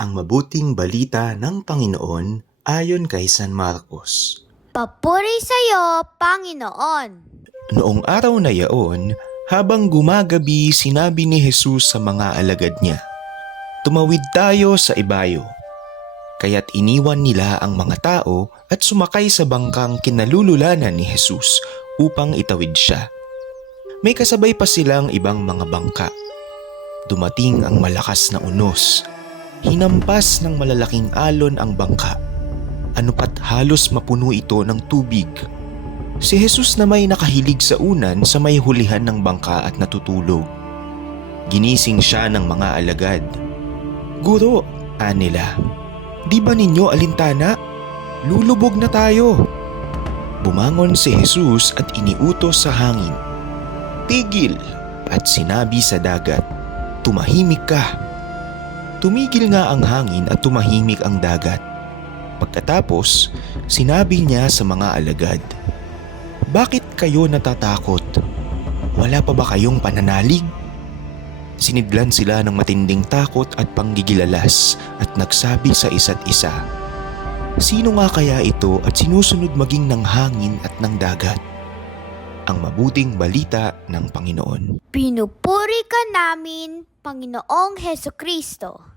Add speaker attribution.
Speaker 1: Ang mabuting balita ng Panginoon ayon kay San Marcos.
Speaker 2: Papuri sa'yo, Panginoon.
Speaker 1: Noong araw na yaon, habang gumagabi sinabi ni Jesus sa mga alagad niya, Tumawid tayo sa ibayo. Kaya't iniwan nila ang mga tao at sumakay sa bangkang kinalululanan ni Jesus upang itawid siya. May kasabay pa silang ibang mga bangka. Dumating ang malakas na unos. Hinampas ng malalaking alon ang bangka. Ano pat halos mapuno ito ng tubig. Si Jesus na may nakahilig sa unan sa may hulihan ng bangka at natutulog. Ginising siya ng mga alagad. Guro, anila, di ba ninyo alintana? Lulubog na tayo. Bumangon si Jesus at iniutos sa hangin. Tigil at sinabi sa dagat, tumahimik ka. Tumigil nga ang hangin at tumahimik ang dagat. Pagkatapos, sinabi niya sa mga alagad, Bakit kayo natatakot? Wala pa ba kayong pananalig? Sinidlan sila ng matinding takot at panggigilalas at nagsabi sa isa't isa, Sino nga kaya ito at sinusunod maging ng hangin at ng dagat? Ang mabuting balita ng Panginoon.
Speaker 2: Pinupuri ka namin, Panginoong Heso Kristo.